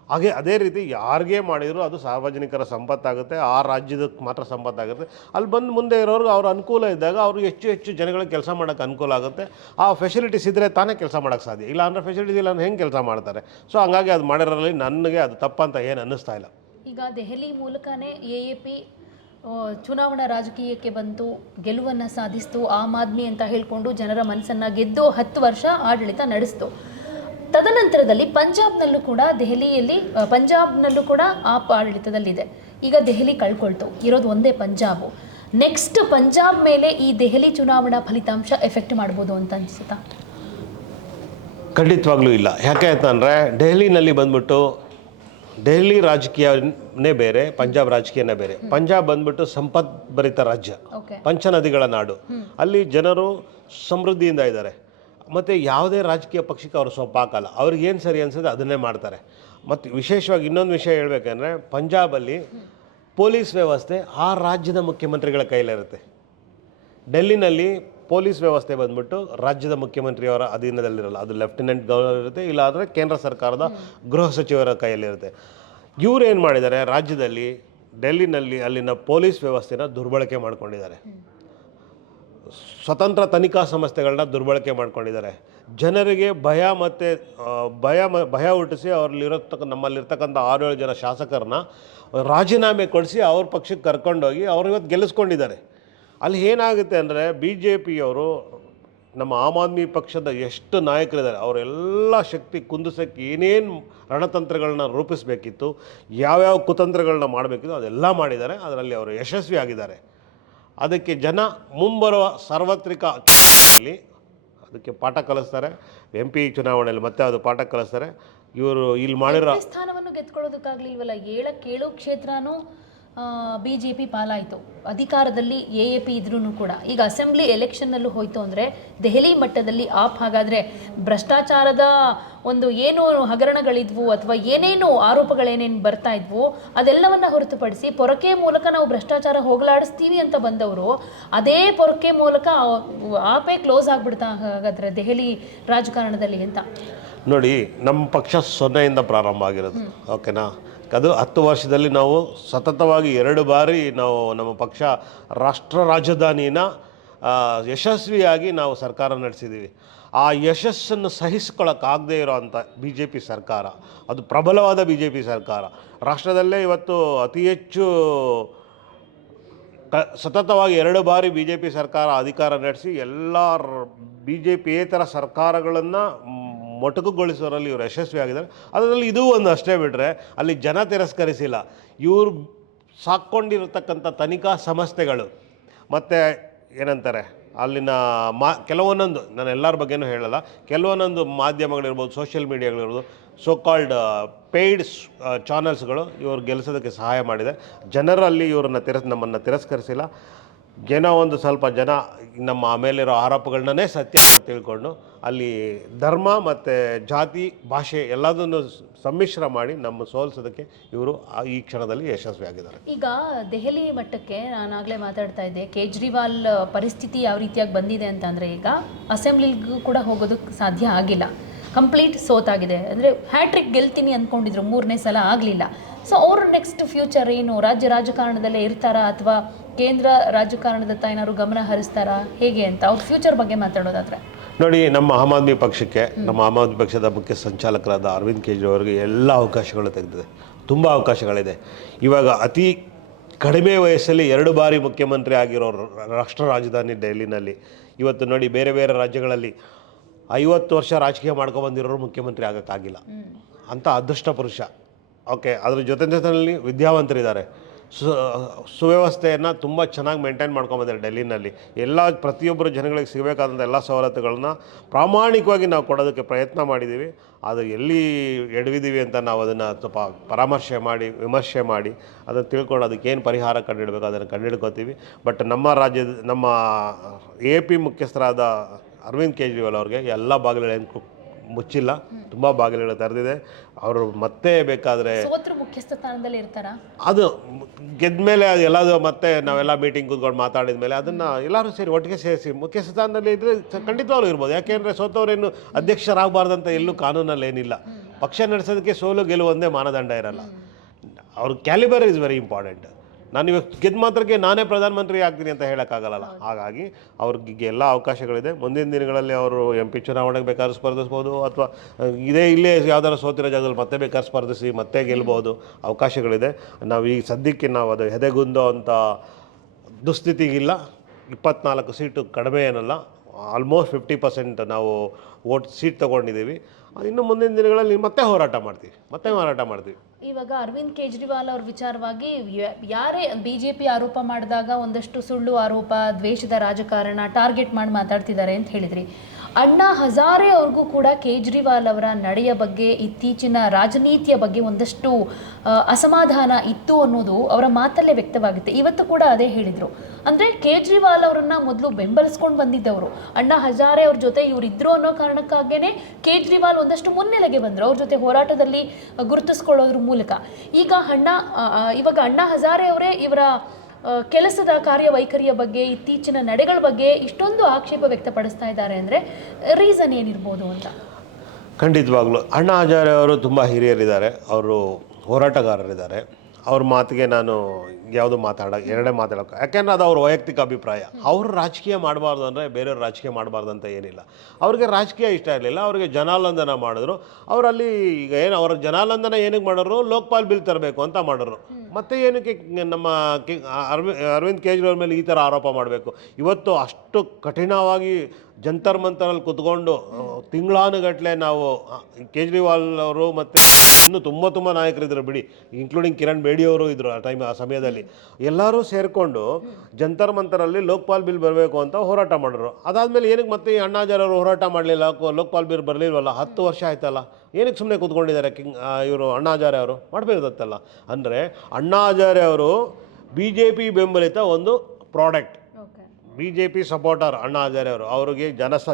ಹಾಗೆ ಅದೇ ರೀತಿ ಯಾರಿಗೆ ಮಾಡಿದರೂ ಅದು ಸಾರ್ವಜನಿಕರ ಸಂಪತ್ತಾಗುತ್ತೆ, ಆ ರಾಜ್ಯದ ಮಾತ್ರ ಸಂಪತ್ತಾಗುತ್ತೆ. ಅಲ್ಲಿ ಬಂದು ಮುಂದೆ ಇರೋರು ಅವ್ರ ಅನುಕೂಲ ಇದ್ದಾಗ ಅವರು ಹೆಚ್ಚು ಜನಗಳಿಗೆ ಕೆಲಸ ಮಾಡೋಕ್ಕೆ ಅನುಕೂಲ ಆಗುತ್ತೆ. ಆ ಫೆಸಿಲಿಟೀಸ್ ಇದ್ದರೆ ತಾನೇ ಕೆಲಸ ಮಾಡೋಕ್ಕೆ ಸಾಧ್ಯ. ಇಲ್ಲ ಅಂದರೆ ಫೆಸಿಲಿಟೀಸ್ ಇಲ್ಲ ಅಂದ್ರೆ ಹೆಂಗೆ ಕೆಲಸ ಮಾಡ್ತಾರೆ? ಸೊ ಹಂಗಾಗಿ ಅದು ಮಾಡಿರೋದ್ರಲ್ಲಿ ನನಗೆ ಅದು ತಪ್ಪಂತ ಏನು ಅನ್ನಿಸ್ತಾ ಇಲ್ಲ. ಈಗ ದೆಹಲಿ ಮೂಲಕನೇ AAP ಚುನಾವಣಾ ರಾಜಕೀಯಕ್ಕೆ ಬಂತು, ಗೆಲುವನ್ನು ಸಾಧಿಸ್ತು, ಆಮ್ ಆದ್ಮಿ ಅಂತ ಹೇಳಿಕೊಂಡು ಜನರ ಮನಸ್ಸನ್ನು ಗೆದ್ದು 10 ವರ್ಷ ಆಡಳಿತ ನಡೆಸ್ತು. ತದನಂತರದಲ್ಲಿ ಪಂಜಾಬ್ನಲ್ಲೂ ಕೂಡ ಆಪ್ ಆಡಳಿತದಲ್ಲಿದೆ. ಈಗ ದೆಹಲಿ ಕಳ್ಕೊಳ್ತು, ಇರೋದು ಒಂದೇ ಪಂಜಾಬು. ನೆಕ್ಸ್ಟ್ ಪಂಜಾಬ್ ಮೇಲೆ ಈ ದೆಹಲಿ ಚುನಾವಣಾ ಫಲಿತಾಂಶ ಎಫೆಕ್ಟ್ ಮಾಡ್ಬೋದು ಅಂತ ಅನಿಸುತ್ತಾ? ಖಂಡಿತವಾಗ್ಲೂ ಇಲ್ಲ. ಯಾಕೆ ಅಂತಂದರೆ ದೆಹಲಿನಲ್ಲಿ ಬಂದ್ಬಿಟ್ಟು ದೆಹಲಿ ರಾಜಕೀಯನೇ ಬೇರೆ, ಪಂಜಾಬ್ ರಾಜಕೀಯನೇ ಬೇರೆ. ಪಂಜಾಬ್ ಬಂದ್ಬಿಟ್ಟು ಸಂಪದ್ಭರಿತ ರಾಜ್ಯ, ಪಂಚನದಿಗಳ ನಾಡು. ಅಲ್ಲಿ ಜನರು ಸಮೃದ್ಧಿಯಿಂದ ಇದ್ದಾರೆ. ಮತ್ತು ಯಾವುದೇ ರಾಜಕೀಯ ಪಕ್ಷಕ್ಕೆ ಅವರು ಸೊಪ್ಪಾಕಲ್ಲ. ಅವ್ರಿಗೇನು ಸರಿ ಅನಿಸುತ್ತೆ ಅದನ್ನೇ ಮಾಡ್ತಾರೆ. ಮತ್ತು ವಿಶೇಷವಾಗಿ ಇನ್ನೊಂದು ವಿಷಯ ಹೇಳಬೇಕಂದ್ರೆ ಪಂಜಾಬಲ್ಲಿ ಪೊಲೀಸ್ ವ್ಯವಸ್ಥೆ ಆ ರಾಜ್ಯದ ಮುಖ್ಯಮಂತ್ರಿಗಳ ಕೈಲಿರುತ್ತೆ. ಡೆಲ್ಲಿನಲ್ಲಿ ಪೊಲೀಸ್ ವ್ಯವಸ್ಥೆ ಬಂದ್ಬಿಟ್ಟು ರಾಜ್ಯದ ಮುಖ್ಯಮಂತ್ರಿಯವರ ಅಧೀನದಲ್ಲಿರಲ್ಲ. ಅದು ಲೆಫ್ಟಿನೆಂಟ್ ಗವರ್ನರ್ ಇರುತ್ತೆ, ಇಲ್ಲಾಂದರೆ ಕೇಂದ್ರ ಸರ್ಕಾರದ ಗೃಹ ಸಚಿವರ ಕೈಯಲ್ಲಿರುತ್ತೆ. ಇವರು ಏನು ಮಾಡಿದ್ದಾರೆ, ರಾಜ್ಯದಲ್ಲಿ ಡೆಲ್ಲಿನಲ್ಲಿ ಅಲ್ಲಿನ ಪೊಲೀಸ್ ವ್ಯವಸ್ಥೆನ ದುರ್ಬಳಕೆ ಮಾಡ್ಕೊಂಡಿದ್ದಾರೆ. ಸ್ವತಂತ್ರ ತನಿಖಾ ಸಂಸ್ಥೆಗಳನ್ನ ದುರ್ಬಳಕೆ ಮಾಡ್ಕೊಂಡಿದ್ದಾರೆ. ಜನರಿಗೆ ಭಯ ಹುಟ್ಟಿಸಿ ನಮ್ಮಲ್ಲಿರ್ತಕ್ಕಂಥ 6-7 ಜನ ಶಾಸಕರನ್ನ ರಾಜೀನಾಮೆ ಕೊಡಿಸಿ ಅವ್ರ ಪಕ್ಷಕ್ಕೆ ಕರ್ಕೊಂಡೋಗಿ ಅವ್ರು ಇವತ್ತು ಗೆಲ್ಲಿಸ್ಕೊಂಡಿದ್ದಾರೆ. ಅಲ್ಲಿ ಏನಾಗುತ್ತೆ ಅಂದರೆ BJPಯವರು ನಮ್ಮ ಆಮ್ ಆದ್ಮಿ ಪಕ್ಷದ ಎಷ್ಟು ನಾಯಕರಿದ್ದಾರೆ ಅವರೆಲ್ಲ ಶಕ್ತಿ ಕುಂದಿಸೋಕ್ಕೆ ಏನೇನು ರಣತಂತ್ರಗಳನ್ನ ರೂಪಿಸಬೇಕಿತ್ತು, ಯಾವ್ಯಾವ ಕುತಂತ್ರಗಳನ್ನ ಮಾಡಬೇಕಿತ್ತು ಅದೆಲ್ಲ ಮಾಡಿದ್ದಾರೆ. ಅದರಲ್ಲಿ ಅವರು ಯಶಸ್ವಿ ಆಗಿದ್ದಾರೆ. ಅದಕ್ಕೆ ಜನ ಮುಂಬರುವ ಸಾರ್ವತ್ರಿಕ ಚುನಾವಣೆಯಲ್ಲಿ ಅದಕ್ಕೆ ಪಾಠ ಕಲಿಸ್ತಾರೆ. MP ಚುನಾವಣೆಯಲ್ಲಿ ಮತ್ತೆ ಅದು ಪಾಠ ಕಲಿಸ್ತಾರೆ. ಇವರು ಇಲ್ಲಿ ಮಾಡಿರೋ ಸ್ಥಾನವನ್ನು ಗೆದ್ಕೊಳ್ಳೋದಕ್ಕಾಗಲಿಲ್ವಲ್ಲ. 7 ಕ್ಷೇತ್ರನೂ BJP ಪಾಲಾಯಿತು. ಅಧಿಕಾರದಲ್ಲಿ AAP ಇದ್ರೂ ಕೂಡ ಈಗ ಅಸೆಂಬ್ಲಿ ಎಲೆಕ್ಷನ್ನಲ್ಲೂ ಹೋಯಿತು ಅಂದರೆ ದೆಹಲಿ ಮಟ್ಟದಲ್ಲಿ ಆಪ್ ಹಾಗಾದರೆ ಭ್ರಷ್ಟಾಚಾರದ ಒಂದು ಏನು ಹಗರಣಗಳಿದ್ವು ಅಥವಾ ಏನೇನು ಆರೋಪಗಳೇನೇನು ಬರ್ತಾ ಇದ್ವು ಅದೆಲ್ಲವನ್ನು ಹೊರತುಪಡಿಸಿ ಪೊರಕೆ ಮೂಲಕ ನಾವು ಭ್ರಷ್ಟಾಚಾರ ಹೋಗಲಾಡಿಸ್ತೀವಿ ಅಂತ ಬಂದವರು ಅದೇ ಪೊರಕೆ ಮೂಲಕ ಆಪೇ ಕ್ಲೋಸ್ ಆಗಿಬಿಡ್ತಾ ಹಾಗಾದರೆ ದೆಹಲಿ ರಾಜಕಾರಣದಲ್ಲಿ ಅಂತ. ನೋಡಿ, ನಮ್ಮ ಪಕ್ಷ 0ಇಂದ ಪ್ರಾರಂಭ ಆಗಿರೋದು, ಓಕೆನಾ. ಅದು 10 ವರ್ಷದಲ್ಲಿ ನಾವು ಸತತವಾಗಿ 2 ಬಾರಿ ನಾವು ನಮ್ಮ ಪಕ್ಷ ರಾಷ್ಟ್ರ ರಾಜಧಾನಿನ ಯಶಸ್ವಿಯಾಗಿ ನಾವು ಸರ್ಕಾರ ನಡೆಸಿದ್ದೀವಿ. ಆ ಯಶಸ್ಸನ್ನು ಸಹಿಸ್ಕೊಳ್ಳೋಕ್ಕಾಗದೇ ಇರೋವಂಥ ಬಿ ಜೆ ಪಿ ಸರ್ಕಾರ, ಅದು ಪ್ರಬಲವಾದ ಬಿ ಜೆ ಪಿ ಸರ್ಕಾರ, ರಾಷ್ಟ್ರದಲ್ಲೇ ಇವತ್ತು ಅತಿ ಹೆಚ್ಚು ಸತತವಾಗಿ 2 ಬಾರಿ ಬಿ ಜೆ ಪಿ ಸರ್ಕಾರ ಅಧಿಕಾರ ನಡೆಸಿ ಎಲ್ಲ ಬಿ ಜೆ ಪಿಯೇತರ ಸರ್ಕಾರಗಳನ್ನು ಮೊಟಕುಗೊಳಿಸೋರಲ್ಲಿ ಇವರು ಯಶಸ್ವಿಯಾಗಿದ್ದಾರೆ. ಅದರಲ್ಲಿ ಇದೂ ಒಂದು ಅಷ್ಟೇ ಬಿಟ್ಟರೆ ಅಲ್ಲಿ ಜನ ತಿರಸ್ಕರಿಸಿಲ್ಲ. ಇವರು ಸಾಕ್ಕೊಂಡಿರತಕ್ಕಂಥ ತನಿಖಾ ಸಂಸ್ಥೆಗಳು ಮತ್ತು ಏನಂತಾರೆ ಅಲ್ಲಿನ ಕೆಲವೊಂದೊಂದು, ನಾನು ಎಲ್ಲರ ಬಗ್ಗೆನೂ ಹೇಳಲ್ಲ, ಕೆಲವೊಂದೊಂದು ಮಾಧ್ಯಮಗಳಿರ್ಬೋದು, ಸೋಷಿಯಲ್ ಮೀಡಿಯಾಗಳಿರ್ಬೋದು, ಸೋ ಕಾಲ್ಡ್ ಪೇಯ್ಡ್ ಚಾನಲ್ಸ್ಗಳು ಇವ್ರು ಗೆಲ್ಲಿಸೋದಕ್ಕೆ ಸಹಾಯ ಮಾಡಿದೆ. ಜನರಲ್ಲಿ ಇವ್ರನ್ನ ನಮ್ಮನ್ನು ತಿರಸ್ಕರಿಸಿಲ್ಲ. ಒಂದು ಸ್ವಲ್ಪ ಜನ ನಮ್ಮ ಮೇಲಿರೋ ಆರೋಪಗಳನ್ನೇ ಸತ್ಯ ತಿಳ್ಕೊಂಡು ಅಲ್ಲಿ ಧರ್ಮ ಮತ್ತು ಜಾತಿ ಭಾಷೆ ಎಲ್ಲದನ್ನು ಸಮ್ಮಿಶ್ರ ಮಾಡಿ ನಮ್ಮ ಸೋಲಿಸೋದಕ್ಕೆ ಇವರು ಈ ಕ್ಷಣದಲ್ಲಿ ಯಶಸ್ವಿಯಾಗಿದ್ದಾರೆ. ಈಗ ದೆಹಲಿ ಮಟ್ಟಕ್ಕೆ ನಾನಾಗಲೇ ಮಾತಾಡ್ತಾ ಇದ್ದೆ, ಕೇಜ್ರಿವಾಲ್ ಪರಿಸ್ಥಿತಿ ಯಾವ ರೀತಿಯಾಗಿ ಬಂದಿದೆ ಅಂತಂದರೆ, ಈಗ ಅಸೆಂಬ್ಲಿಗೂ ಕೂಡ ಹೋಗೋದಕ್ಕೆ ಸಾಧ್ಯ ಆಗಿಲ್ಲ, ಕಂಪ್ಲೀಟ್ ಸೋತಾಗಿದೆ. ಅಂದರೆ ಹ್ಯಾಟ್ರಿಕ್ ಗೆಲ್ತೀನಿ ಅಂದ್ಕೊಂಡಿದ್ರು, 3ನೇ ಸಲ ಆಗಲಿಲ್ಲ. ಸೊ ಅವ್ರ ನೆಕ್ಸ್ಟ್ ಫ್ಯೂಚರ್ ಏನು? ರಾಜ್ಯ ರಾಜಕಾರಣದಲ್ಲೇ ಇರ್ತಾರಾ ಅಥವಾ ಕೇಂದ್ರ ರಾಜಕಾರಣದತ್ತ ಏನಾದ್ರು ಗಮನ ಹರಿಸ್ತಾರಾ, ಹೇಗೆ ಅಂತ ಅವ್ರ ಫ್ಯೂಚರ್ ಬಗ್ಗೆ ಮಾತಾಡೋದಾದ್ರೆ? ನೋಡಿ, ನಮ್ಮ ಆಮ್ ಆದ್ಮಿ ಪಕ್ಷಕ್ಕೆ, ನಮ್ಮ ಆಮ್ ಆದ್ಮಿ ಪಕ್ಷದ ಮುಖ್ಯ ಸಂಚಾಲಕರಾದ ಅರವಿಂದ್ ಕೇಜ್ರಿವಾಲ್ ಅವರಿಗೆ ಎಲ್ಲ ಅವಕಾಶಗಳು ತೆಗೆದಿದೆ, ತುಂಬ ಅವಕಾಶಗಳಿದೆ. ಇವಾಗ ಅತಿ ಕಡಿಮೆ ವಯಸ್ಸಲ್ಲಿ 2 ಬಾರಿ ಮುಖ್ಯಮಂತ್ರಿ ಆಗಿರೋ ರಾಷ್ಟ್ರ ರಾಜಧಾನಿ ಡೆಲ್ಲಿನಲ್ಲಿ ಇವತ್ತು ನೋಡಿ, ಬೇರೆ ಬೇರೆ ರಾಜ್ಯಗಳಲ್ಲಿ 50 ವರ್ಷ ರಾಜಕೀಯ ಮಾಡ್ಕೊಬಂದಿರೋರು ಮುಖ್ಯಮಂತ್ರಿ ಆಗೋಕ್ಕಾಗಿಲ್ಲ ಅಂತ ಅದೃಷ್ಟ ಪುರುಷ. ಓಕೆ, ಅದ್ರ ಜೊತೆಯಲ್ಲಿ ವಿದ್ಯಾವಂತರಿದ್ದಾರೆ, ಸುವ್ಯವಸ್ಥೆಯನ್ನು ತುಂಬ ಚೆನ್ನಾಗಿ ಮೇಂಟೈನ್ ಮಾಡ್ಕೊಂಬಂದಿದ್ದಾರೆ ಡೆಲ್ಲಿನಲ್ಲಿ. ಪ್ರತಿಯೊಬ್ಬರು ಜನಗಳಿಗೆ ಸಿಗಬೇಕಾದಂಥ ಎಲ್ಲ ಸವಲತ್ತುಗಳನ್ನ ಪ್ರಾಮಾಣಿಕವಾಗಿ ನಾವು ಕೊಡೋದಕ್ಕೆ ಪ್ರಯತ್ನ ಮಾಡಿದ್ದೀವಿ. ಅದು ಎಲ್ಲಿ ಎಡವಿದ್ದೀವಿ ಅಂತ ನಾವು ಅದನ್ನು ಸ್ವಲ್ಪ ಪರಾಮರ್ಶೆ ಮಾಡಿ, ವಿಮರ್ಶೆ ಮಾಡಿ, ಅದನ್ನು ತಿಳ್ಕೊಂಡು ಅದಕ್ಕೇನು ಪರಿಹಾರ ಕಂಡುಹಿಡಬೇಕು ಅದನ್ನು ಕಂಡುಹಿಡ್ಕೋತೀವಿ. ಬಟ್ ನಮ್ಮ AP ಮುಖ್ಯಸ್ಥರಾದ ಅರವಿಂದ್ ಕೇಜ್ರಿವಾಲ್ ಅವ್ರಿಗೆ ಎಲ್ಲ ಬಾಗಿಲುಗಳೇನು ಮುಚ್ಚಿಲ್ಲ, ತುಂಬ ಬಾಗಿಲುಗಳು ತೆರೆದಿದೆ. ಅವರು ಮತ್ತೆ ಬೇಕಾದರೆ ಮುಖ್ಯಸ್ಥ ಸ್ಥಾನದಲ್ಲಿ ಇರ್ತಾರ, ಅದು ಗೆದ್ದ ಮೇಲೆ ಅದು ಎಲ್ಲದು ಮತ್ತೆ ನಾವೆಲ್ಲ ಮೀಟಿಂಗ್ ಕೂತ್ಕೊಂಡು ಮಾತಾಡಿದ ಮೇಲೆ ಅದನ್ನು ಎಲ್ಲರೂ ಸೇರಿ ಒಟ್ಟಿಗೆ ಸೇರಿಸಿ ಮುಖ್ಯಸ್ಥ ಸ್ಥಾನದಲ್ಲಿ ಇದ್ದರೆ ಖಂಡಿತವಾಗ್ಲೂ ಇರ್ಬೋದು. ಯಾಕೆಂದರೆ ಸೋತವರೇನು ಅಧ್ಯಕ್ಷರಾಗಬಾರ್ದಂತ ಎಲ್ಲೂ ಕಾನೂನಲ್ಲಿ ಏನಿಲ್ಲ. ಪಕ್ಷ ನಡೆಸೋದಕ್ಕೆ ಸೋಲು ಗೆಲುವು ಒಂದೇ ಮಾನದಂಡ ಇರಲ್ಲ. ಅವ್ರ ಕ್ಯಾಲಿಬರ್ ಈಸ್ ವೆರಿ ಇಂಪಾರ್ಟೆಂಟ್. ನಾನು ಇವಾಗ ಗೆದ್ದ ಮಾತ್ರಕ್ಕೆ ನಾನೇ ಪ್ರಧಾನಮಂತ್ರಿ ಆಗ್ತೀನಿ ಅಂತ ಹೇಳೋಕ್ಕಾಗಲ್ಲ. ಹಾಗಾಗಿ ಅವ್ರಿಗೆ ಎಲ್ಲ ಅವಕಾಶಗಳಿದೆ. ಮುಂದಿನ ದಿನಗಳಲ್ಲಿ ಅವರು MP ಚುನಾವಣೆಗೆ ಬೇಕಾದ್ರೂ ಸ್ಪರ್ಧಿಸ್ಬೋದು, ಅಥವಾ ಇಲ್ಲೇ ಯಾವ್ದಾದ್ರು ಸೋತಿರೋ ಜಾಗದಲ್ಲಿ ಮತ್ತೆ ಬೇಕಾದ್ರೆ ಸ್ಪರ್ಧಿಸಿ ಮತ್ತೆ ಗೆಲ್ಬೋದು, ಅವಕಾಶಗಳಿದೆ. ನಾವು ಈ ಸದ್ಯಕ್ಕೆ ನಾವು ಅದು ಎದೆಗುಂದೋ ಅಂಥ ದುಸ್ಥಿತಿಗಿಲ್ಲ. 24 ಸೀಟು ಕಡಿಮೆ ಏನಲ್ಲ, ಆಲ್ಮೋಸ್ಟ್ 50% ನಾವು ಸೀಟ್ ತೊಗೊಂಡಿದ್ದೀವಿ. ಇನ್ನು ಮುಂದಿನ ದಿನಗಳಲ್ಲಿ ಮತ್ತೆ ಹೋರಾಟ ಮಾಡ್ತೀವಿ. ಇವಾಗ ಅರವಿಂದ್ ಕೇಜ್ರಿವಾಲ್ ಅವ್ರ ವಿಚಾರವಾಗಿ ಯಾರೇ BJP ಆರೋಪ ಮಾಡಿದಾಗ ಒಂದಷ್ಟು ಸುಳ್ಳು ಆರೋಪ, ದ್ವೇಷದ ರಾಜಕಾರಣ ಟಾರ್ಗೆಟ್ ಮಾಡಿ ಮಾತಾಡ್ತಿದ್ದಾರೆ ಅಂತ ಹೇಳಿದ್ರಿ. ಅಣ್ಣಾ ಹಜಾರೆ ಅವ್ರಿಗೂ ಕೂಡ ಕೇಜ್ರಿವಾಲ್ ಅವರ ನಡೆಯ ಬಗ್ಗೆ, ಇತ್ತೀಚಿನ ರಾಜನೀತಿಯ ಬಗ್ಗೆ ಒಂದಷ್ಟು ಅಸಮಾಧಾನ ಇತ್ತು ಅನ್ನೋದು ಅವರ ಮಾತಲ್ಲೇ ವ್ಯಕ್ತವಾಗುತ್ತೆ. ಇವತ್ತು ಕೂಡ ಅದೇ ಹೇಳಿದರು. ಅಂದರೆ ಕೇಜ್ರಿವಾಲ್ ಅವರನ್ನ ಮೊದಲು ಬೆಂಬಲಿಸ್ಕೊಂಡು ಬಂದಿದ್ದವರು, ಅಣ್ಣಾ ಹಜಾರೆ ಅವ್ರ ಜೊತೆ ಇವರಿದ್ರು ಅನ್ನೋ ಕಾರಣಕ್ಕಾಗೇ ಕೇಜ್ರಿವಾಲ್ ಒಂದಷ್ಟು ಮುನ್ನೆಲೆಗೆ ಬಂದರು, ಅವ್ರ ಜೊತೆ ಹೋರಾಟದಲ್ಲಿ ಗುರುತಿಸ್ಕೊಳ್ಳೋದ್ರ ಮೂಲಕ. ಇವಾಗ ಅಣ್ಣಾ ಹಜಾರೆ ಅವರೇ ಇವರ ಕೆಲಸದ ಕಾರ್ಯವೈಖರಿಯ ಬಗ್ಗೆ, ಇತ್ತೀಚಿನ ನಡೆಗಳ ಬಗ್ಗೆ ಇಷ್ಟೊಂದು ಆಕ್ಷೇಪ ವ್ಯಕ್ತಪಡಿಸ್ತಾ ಇದ್ದಾರೆ ಅಂದರೆ ರೀಸನ್ ಏನಿರ್ಬೋದು ಅಂತ? ಖಂಡಿತವಾಗ್ಲೂ ಅಣ್ಣಾ ಹಜಾರೆ ಅವರು ತುಂಬ ಹಿರಿಯರಿದ್ದಾರೆ, ಅವರು ಹೋರಾಟಗಾರರಿದ್ದಾರೆ. ಅವ್ರ ಮಾತಿಗೆ ನಾನು ಯಾವುದು ಎರಡೇ ಮಾತಾಡೋಕೆ, ಯಾಕೆಂದರೆ ಅದು ಅವ್ರ ವೈಯಕ್ತಿಕ ಅಭಿಪ್ರಾಯ. ಅವರು ರಾಜಕೀಯ ಮಾಡಬಾರ್ದು ಅಂದರೆ ಬೇರೆಯವ್ರು ರಾಜಕೀಯ ಮಾಡಬಾರ್ದು ಅಂತ ಏನಿಲ್ಲ. ಅವ್ರಿಗೆ ರಾಜಕೀಯ ಇಷ್ಟ ಇರಲಿಲ್ಲ, ಅವರಿಗೆ ಜನಾಲಂದನ ಮಾಡಿದ್ರು. ಅವರಲ್ಲಿ ಈಗ ಏನು ಅವರ ಜನಾಲಂದನ ಏನಕ್ಕೆ ಮಾಡೋರು, ಲೋಕಪಾಲ್ ಬಿಲ್ ತರಬೇಕು ಅಂತ ಮಾಡೋರು. ಮತ್ತು ಏನಕ್ಕೆ ನಮ್ಮ ಅರವಿಂದ್ ಕೇಜ್ರಿವಾಲ್ ಮೇಲೆ ಈ ಥರ ಆರೋಪ ಮಾಡಬೇಕು? ಇವತ್ತು ಅಷ್ಟು ಕಠಿಣವಾಗಿ ಜಂತರ್ ಮಂತರಲ್ಲಿ ಕುತ್ಕೊಂಡು ತಿಂಗಳಾನುಗಟ್ಟಲೆ ನಾವು ಕೇಜ್ರಿವಾಲ್ ಅವರು ಮತ್ತು ಇನ್ನೂ ತುಂಬ ನಾಯಕರಿದ್ದರು ಬಿಡಿ, ಇನ್ಕ್ಲೂಡಿಂಗ್ ಕಿರಣ್ ಬೇಡಿ ಅವರು ಇದ್ದರು ಆ ಸಮಯದಲ್ಲಿ. ಎಲ್ಲರೂ ಸೇರಿಕೊಂಡು ಜಂತರ್ ಮಂತರಲ್ಲಿ ಲೋಕಪಾಲ್ ಬಿಲ್ ಬರಬೇಕು ಅಂತ ಹೋರಾಟ ಮಾಡಿದ್ರು. ಅದಾದಮೇಲೆ ಏನಕ್ಕೆ ಮತ್ತೆ ಈ ಅಣ್ಣಾ ಹಜಾರೆ ಅವರು ಹೋರಾಟ ಮಾಡಲಿಲ್ಲ, ಲೋಕಪಾಲ್ ಬಿಲ್ ಬರಲಿಲ್ವಲ್ಲ? 10 ವರ್ಷ ಆಯ್ತಲ್ಲ, ಏನಕ್ಕೆ ಸುಮ್ಮನೆ ಕೂತ್ಕೊಂಡಿದ್ದಾರೆ ಇವರು ಅಣ್ಣಾ ಹಜಾರೆ ಅವರು? ಮಾಡಬೇಕತ್ತಲ್ಲ. ಅಂದರೆ ಅಣ್ಣಾ ಹಜಾರೆ ಅವರು BJP ಬೆಂಬಲಿತ ಒಂದು product, BJP supporter Anna Hazare ಅವರು. ಅವರಿಗೆ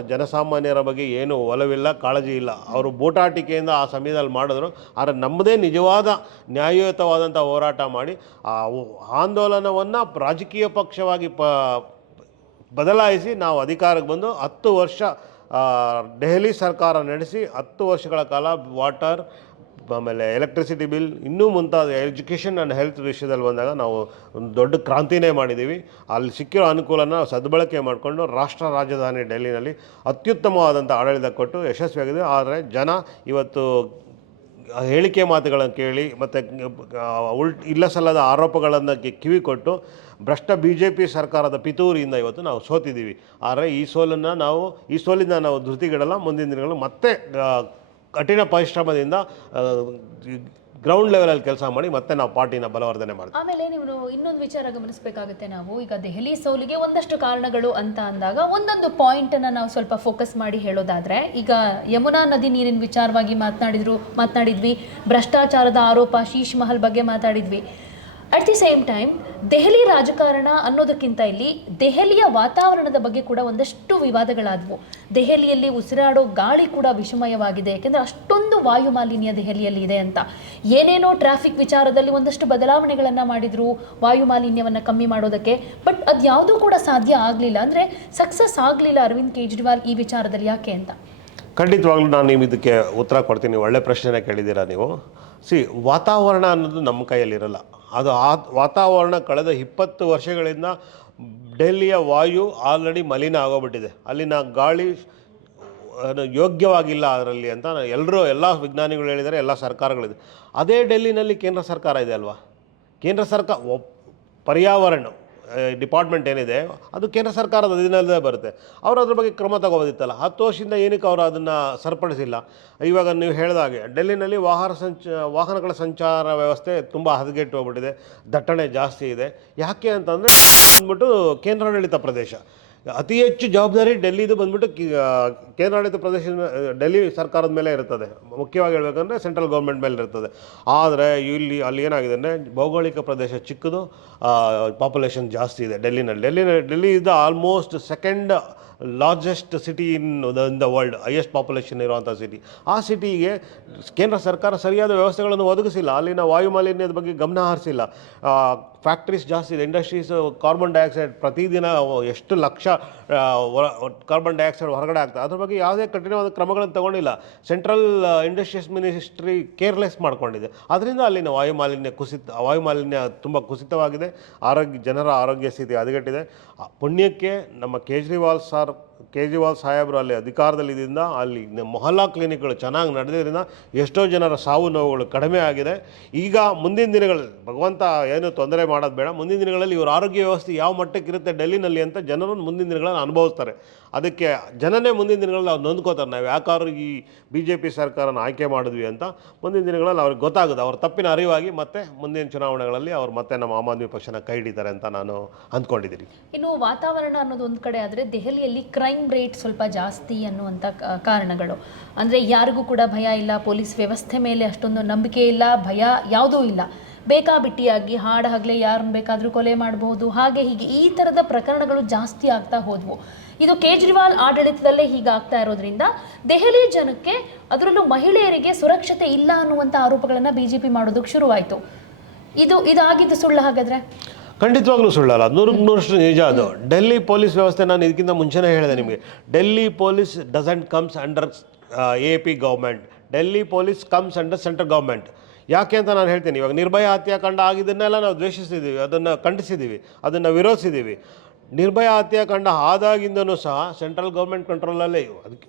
ಜನಸಾಮಾನ್ಯರ ಬಗ್ಗೆ ಏನು ಒಲವಿಲ್ಲ, ಕಾಳಜಿ ಇಲ್ಲ. ಅವರು ಬೂಟಾಟಿಕೆಯಿಂದ ಆ ಸಮಯದಲ್ಲಿ ಮಾಡಿದ್ರು. ಆದರೆ ನಮ್ಮದೇ ನಿಜವಾದ ನ್ಯಾಯಯುತವಾದಂಥ ಹೋರಾಟ ಮಾಡಿ ಆ ಆಂದೋಲನವನ್ನು ರಾಜಕೀಯ ಪಕ್ಷವಾಗಿ ಬದಲಾಯಿಸಿ ನಾವು ಅಧಿಕಾರಕ್ಕೆ ಬಂದು 10 ವರ್ಷ ದೆಹಲಿ ಸರ್ಕಾರ ನಡೆಸಿ 10 ವರ್ಷಗಳ ಕಾಲ ವಾಟರ್, ಆಮೇಲೆ ಎಲೆಕ್ಟ್ರಿಸಿಟಿ ಬಿಲ್, ಇನ್ನೂ ಮುಂತಾದ ಎಜುಕೇಷನ್ ಆ್ಯಂಡ್ ಹೆಲ್ತ್ ವಿಷಯದಲ್ಲಿ ಬಂದಾಗ ನಾವು ಒಂದು ದೊಡ್ಡ ಕ್ರಾಂತಿನೇ ಮಾಡಿದ್ದೀವಿ. ಅಲ್ಲಿ ಸಿಕ್ಕಿರೋ ಅನುಕೂಲನ ಸದ್ಬಳಕೆ ಮಾಡಿಕೊಂಡು ರಾಷ್ಟ್ರ ರಾಜಧಾನಿ ಡೆಲ್ಲಿನಲ್ಲಿ ಅತ್ಯುತ್ತಮವಾದಂಥ ಆಡಳಿತ ಕೊಟ್ಟು ಯಶಸ್ವಿಯಾಗಿದೆ. ಆದರೆ ಜನ ಇವತ್ತು ಹೇಳಿಕೆ ಮಾತುಗಳನ್ನು ಕೇಳಿ ಮತ್ತು ಇಲ್ಲ ಸಲ್ಲದ ಆರೋಪಗಳನ್ನು ಕಿವಿ ಕೊಟ್ಟು ಭ್ರಷ್ಟ BJP ಸರ್ಕಾರದ ಪಿತೂರಿಯಿಂದ ಇವತ್ತು ನಾವು ಸೋತಿದ್ದೀವಿ. ಆದರೆ ಈ ಸೋಲಿಂದ ನಾವು ಧೃತಿಗೆಡಲ್ಲ. ಮುಂದಿನ ದಿನಗಳು ಮತ್ತೆ ಕಠಿಣ ಪರಿಶ್ರಮದಿಂದ ಗ್ರೌಂಡ್ ಲೆವೆಲಲ್ಲಿ ಕೆಲಸ ಮಾಡಿ ಮತ್ತೆ ನಾವು ಪಾರ್ಟಿನ ಬಲವರ್ಧನೆ ಮಾಡ್ತೀವಿ. ಆಮೇಲೆ ನೀವು ಇನ್ನೊಂದು ವಿಚಾರ ಗಮನಿಸಬೇಕಾಗುತ್ತೆ. ನಾವು ಈಗ ದೆಹಲಿ ಸೋಲಿಗೆ ಒಂದಷ್ಟು ಕಾರಣಗಳು ಅಂತ ಅಂದಾಗ ಒಂದೊಂದು ಪಾಯಿಂಟನ್ನು ನಾವು ಸ್ವಲ್ಪ ಫೋಕಸ್ ಮಾಡಿ ಹೇಳೋದಾದರೆ, ಈಗ ಯಮುನಾ ನದಿ ನೀರಿನ ವಿಚಾರವಾಗಿ ಮಾತನಾಡಿದ್ವಿ, ಭ್ರಷ್ಟಾಚಾರದ ಆರೋಪ ಶೀಶ್ ಮಹಲ್ ಬಗ್ಗೆ ಮಾತಾಡಿದ್ವಿ. At the same time Delhi ರಾಜಕಾರಣ ಅನ್ನೋದಕ್ಕಿಂತ ಇಲ್ಲಿ ದೆಹಲಿಯ ವಾತಾವರಣದ ಬಗ್ಗೆ ಕೂಡ ಒಂದಷ್ಟು ವಿವಾದಗಳಾದವು. ದೆಹಲಿಯಲ್ಲಿ ಉಸಿರಾಡೋ ಗಾಳಿ ಕೂಡ ವಿಷಮಯವಾಗಿದೆ, ಯಾಕೆಂದರೆ ಅಷ್ಟೊಂದು ವಾಯು ಮಾಲಿನ್ಯ ದೆಹಲಿಯಲ್ಲಿ ಇದೆ ಅಂತ. ಏನೇನೋ ಟ್ರಾಫಿಕ್ ವಿಚಾರದಲ್ಲಿ ಒಂದಷ್ಟು ಬದಲಾವಣೆಗಳನ್ನು ಮಾಡಿದರು ವಾಯು ಮಾಲಿನ್ಯವನ್ನು ಕಮ್ಮಿ ಮಾಡೋದಕ್ಕೆ, ಬಟ್ ಅದು ಯಾವುದೂ ಕೂಡ ಸಾಧ್ಯ ಆಗಲಿಲ್ಲ. ಅಂದರೆ ಸಕ್ಸಸ್ ಆಗಲಿಲ್ಲ ಅರವಿಂದ್ ಕೇಜ್ರಿವಾಲ್ ಈ ವಿಚಾರದಲ್ಲಿ. ಯಾಕೆ ಅಂತ ಖಂಡಿತವಾಗ್ಲೂ ನಾನು ಇದಕ್ಕೆ ಉತ್ತರ ಕೊಡ್ತೀನಿ. ಒಳ್ಳೆ ಪ್ರಶ್ನೆನೇ ಕೇಳಿದ್ದೀರಾ ನೀವು. ವಾತಾವರಣ ಅನ್ನೋದು ನಮ್ಮ ಕೈಯಲ್ಲಿರಲ್ಲ. ಅದು ವಾತಾವರಣ ಕಳೆದ 20 ವರ್ಷಗಳಿಂದ ಡೆಲ್ಲಿಯ ವಾಯು ಆಲ್ರೆಡಿ ಮಲಿನ ಆಗೋಗ್ಬಿಟ್ಟಿದೆ. ಅಲ್ಲಿನ ಗಾಳಿ ಯೋಗ್ಯವಾಗಿಲ್ಲ ಅದರಲ್ಲಿ ಅಂತ ಎಲ್ಲ ವಿಜ್ಞಾನಿಗಳು ಹೇಳಿದ್ದಾರೆ, ಎಲ್ಲ ಸರ್ಕಾರಗಳಿದೆ. ಅದೇ ಡೆಲ್ಲಿನಲ್ಲಿ ಕೇಂದ್ರ ಸರ್ಕಾರ ಇದೆ ಅಲ್ವಾ. ಕೇಂದ್ರ ಸರ್ಕಾರ ಪರ್ಯಾವರಣ ಡಿಪಾರ್ಟ್ಮೆಂಟ್ ಏನಿದೆ ಅದು ಕೇಂದ್ರ ಸರ್ಕಾರದ ಅಧೀನದಲ್ಲೇ ಬರುತ್ತೆ. ಅವರು ಅದ್ರ ಬಗ್ಗೆ ಕ್ರಮ ತಗೋಬೋದಿತ್ತಲ್ಲ. 10 ವರ್ಷದಿಂದ ಏನಕ್ಕೆ ಅವರು ಅದನ್ನು ಸರಿಪಡಿಸಿಲ್ಲ? ಇವಾಗ ನೀವು ಹೇಳಿದಾಗೆ ಡೆಲ್ಲಿನಲ್ಲಿ ವಾಹನಗಳ ಸಂಚಾರ ವ್ಯವಸ್ಥೆ ತುಂಬ ಹದಗೆಟ್ಟು ಹೋಗ್ಬಿಟ್ಟಿದೆ, ದಟ್ಟಣೆ ಜಾಸ್ತಿ ಇದೆ. ಯಾಕೆ ಅಂತಂದರೆ ಬಂದ್ಬಿಟ್ಟು ಕೇಂದ್ರಾಡಳಿತ ಪ್ರದೇಶ, ಅತಿ ಹೆಚ್ಚು ಜವಾಬ್ದಾರಿ ಡೆಲ್ಲಿದು ಬಂದ್ಬಿಟ್ಟು ಕೇಂದ್ರಾಡಳಿತ ಪ್ರದೇಶದ ಡೆಲ್ಲಿ ಸರ್ಕಾರದ ಮೇಲೆ ಇರ್ತದೆ. ಮುಖ್ಯವಾಗಿ ಹೇಳಬೇಕಂದ್ರೆ ಸೆಂಟ್ರಲ್ ಗೌರ್ಮೆಂಟ್ ಮೇಲೆ ಇರ್ತದೆ. ಆದರೆ ಅಲ್ಲಿ ಏನಾಗಿದೆ ಅಂದರೆ ಭೌಗೋಳಿಕ ಪ್ರದೇಶ ಚಿಕ್ಕದು, ಪಾಪ್ಯುಲೇಷನ್ ಜಾಸ್ತಿ ಇದೆ Delhi is the almost second largest city in the world, highest population ಇರುವಂಥ ಸಿಟಿ. ಆ ಸಿಟಿಗೆ ಕೇಂದ್ರ ಸರ್ಕಾರ ಸರಿಯಾದ ವ್ಯವಸ್ಥೆಗಳನ್ನು ಒದಗಿಸಿಲ್ಲ. ಅಲ್ಲಿನ ವಾಯು ಮಾಲಿನ್ಯದ ಬಗ್ಗೆ ಗಮನ ಹರಿಸಿಲ್ಲ. ಫ್ಯಾಕ್ಟ್ರೀಸ್ ಜಾಸ್ತಿ ಇದೆ, ಇಂಡಸ್ಟ್ರೀಸ್, ಕಾರ್ಬನ್ ಡೈಆಕ್ಸೈಡ್ ಪ್ರತಿದಿನ ಎಷ್ಟು ಲಕ್ಷ ಕಾರ್ಬನ್ ಡೈಆಕ್ಸೈಡ್ ಹೊರಗಡೆ ಆಗ್ತದೆ. ಅದ್ರ ಬಗ್ಗೆ ಯಾವುದೇ ಕಠಿಣವಾದ ಕ್ರಮಗಳನ್ನು ತಗೊಂಡಿಲ್ಲ. ಸೆಂಟ್ರಲ್ ಇಂಡಸ್ಟ್ರೀಸ್ ಮಿನಿಸ್ಟ್ರಿ ಕೇರ್ಲೆಸ್ ಮಾಡ್ಕೊಂಡಿದೆ. ಅದರಿಂದ ಅಲ್ಲಿನ ವಾಯು ಮಾಲಿನ್ಯ ತುಂಬ ಕುಸಿತವಾಗಿದೆ. ಜನರ ಆರೋಗ್ಯ ಸ್ಥಿತಿ ಹದಗೆಟ್ಟಿದೆ. ಪುಣ್ಯಕ್ಕೆ ನಮ್ಮ ಕೇಜ್ರಿವಾಲ್ ಸಾಹೇಬರು ಅಲ್ಲಿ ಅಧಿಕಾರದಲ್ಲಿದ್ದರಿಂದ ಅಲ್ಲಿ ಮೊಹಲ್ಲಾ ಕ್ಲಿನಿಕ್ಗಳು ಚೆನ್ನಾಗಿ ನಡೆದಿದ್ದರಿಂದ ಎಷ್ಟೋ ಜನರ ಸಾವು ನೋವುಗಳು ಕಡಿಮೆ ಆಗಿದೆ. ಈಗ ಮುಂದಿನ ದಿನಗಳಲ್ಲಿ ಭಗವಂತ ಏನು ತೊಂದರೆ ಮಾಡೋದು ಬೇಡ, ಮುಂದಿನ ದಿನಗಳಲ್ಲಿ ಇವ್ರ ಆರೋಗ್ಯ ವ್ಯವಸ್ಥೆ ಯಾವ ಮಟ್ಟಕ್ಕೆ ಇರುತ್ತೆ ಡೆಲ್ಲಿನಲ್ಲಿ ಅಂತ ಜನರು ಮುಂದಿನ ದಿನಗಳಲ್ಲಿ ಅನುಭವಿಸ್ತಾರೆ. ಅದಕ್ಕೆ ಜನನೇ ಮುಂದಿನ ದಿನಗಳಲ್ಲಿ ಅವ್ರು ನೊಂದ್ಕೋತಾರೆ, ನಾವು ಯಾಕಾದ್ರೂ ಈ BJP ಸರ್ಕಾರನ ಆಯ್ಕೆ ಮಾಡಿದ್ವಿ ಅಂತ. ಮುಂದಿನ ದಿನಗಳಲ್ಲಿ ಅವ್ರಿಗೆ ಗೊತ್ತಾಗುತ್ತೆ, ಅವ್ರ ತಪ್ಪಿನ ಅರಿವಾಗಿ ಮತ್ತೆ ಮುಂದಿನ ಚುನಾವಣೆಗಳಲ್ಲಿ ಅವ್ರು ಮತ್ತೆ ನಮ್ಮ ಆಮ್ ಆದ್ಮಿ ಪಕ್ಷನ ಕೈ ಹಿಡಿತಾರೆ ಅಂತ ನಾನು ಅಂದ್ಕೊಂಡಿದ್ದೀನಿ. ಇನ್ನು ವಾತಾವರಣ ಅನ್ನೋದು ಒಂದು ಕಡೆ ಆದರೆ ದೆಹಲಿಯಲ್ಲಿ ಕ್ರೈಮ್ ರೇಟ್ ಸ್ವಲ್ಪ ಜಾಸ್ತಿ ಅನ್ನುವಂಥ ಕಾರಣಗಳು. ಅಂದರೆ ಯಾರಿಗೂ ಕೂಡ ಭಯ ಇಲ್ಲ, ಪೊಲೀಸ್ ವ್ಯವಸ್ಥೆ ಮೇಲೆ ಅಷ್ಟೊಂದು ನಂಬಿಕೆ ಇಲ್ಲ, ಭಯ ಯಾವುದೂ ಇಲ್ಲ. ಬೇಕಾಬಿಟ್ಟಿಯಾಗಿ ಹಗಲೇ ಯಾರನ್ನು ಬೇಕಾದರೂ ಕೊಲೆ ಮಾಡಬಹುದು, ಹಾಗೆ ಹೀಗೆ ಈ ಥರದ ಪ್ರಕರಣಗಳು ಜಾಸ್ತಿ ಆಗ್ತಾ ಹೋದವು. ಇದು ಕೇಜ್ರಿವಾಲ್ ಆಡಳಿತದಲ್ಲೇ ಹೀಗಾಗ್ತಾ ಇರೋದ್ರಿಂದ ದೆಹಲಿ ಜನಕ್ಕೆ, ಅದರಲ್ಲೂ ಮಹಿಳೆಯರಿಗೆ ಸುರಕ್ಷತೆ ಇಲ್ಲ ಅನ್ನುವಂಥ ಆರೋಪಗಳನ್ನು BJP ಮಾಡೋದಕ್ಕೆ ಶುರುವಾಯಿತು. ಇದಾಗಿದ್ದು ಸುಳ್ಳು ಹಾಗಾದರೆ? ಖಂಡಿತವಾಗ್ಲೂ ಸುಳ್ಳಲ್ಲ, 100% ನಿಜ ಅದು. ಡೆಲ್ಲಿ ಪೊಲೀಸ್ ವ್ಯವಸ್ಥೆ, ನಾನು ಇದಕ್ಕಿಂತ ಮುಂಚೆನೇ ಹೇಳಿದೆ ನಿಮಗೆ, Delhi police doesn't comes under AP government. Delhi police comes under central government. ಯಾಕೆ ಅಂತ ನಾನು ಹೇಳ್ತೀನಿ. ಇವಾಗ ನಿರ್ಭಯ ಹತ್ಯಾಕಾಂಡ ಆಗಿದ್ದನ್ನೆಲ್ಲ ನಾವು ದ್ವೇಷಿಸಿದ್ದೀವಿ, ಅದನ್ನು ಖಂಡಿಸಿದ್ದೀವಿ, ಅದನ್ನು ವಿರೋಧಿಸಿದ್ದೀವಿ. ನಿರ್ಭಯ ಹತ್ಯಾಕಾಂಡ ಆದಾಗಿಂದನೂ ಸಹ ಸೆಂಟ್ರಲ್ ಗೌರ್ಮೆಂಟ್ ಕಂಟ್ರೋಲಲ್ಲೇ, ಅದಕ್ಕೆ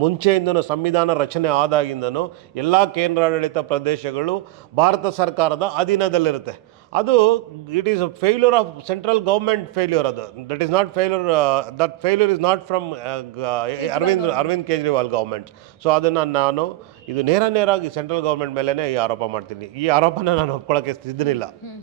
ಮುಂಚೆಯಿಂದನೂ ಸಂವಿಧಾನ ರಚನೆ ಆದಾಗಿಂದನೂ ಎಲ್ಲ ಕೇಂದ್ರಾಡಳಿತ ಪ್ರದೇಶಗಳು ಭಾರತ ಸರ್ಕಾರದ ಅಧೀನದಲ್ಲಿರುತ್ತೆ. ಅದು it is a failure of central government failure. ಅದು that is not failure, that failure is not from Arvind Kejriwal government. So ಅದನ್ನು ನಾನು ನೇರವಾಗಿ ಸೆಂಟ್ರಲ್ ಗೌರ್ಮೆಂಟ್ ಮೇಲೇ ಈ ಆರೋಪ ಮಾಡ್ತೀನಿ. ಈ ಆರೋಪನ ನಾನು ಒಪ್ಕೊಳ್ಳೋಕ್ಕೆ ಸಿದ್ಧನಿಲ್ಲ.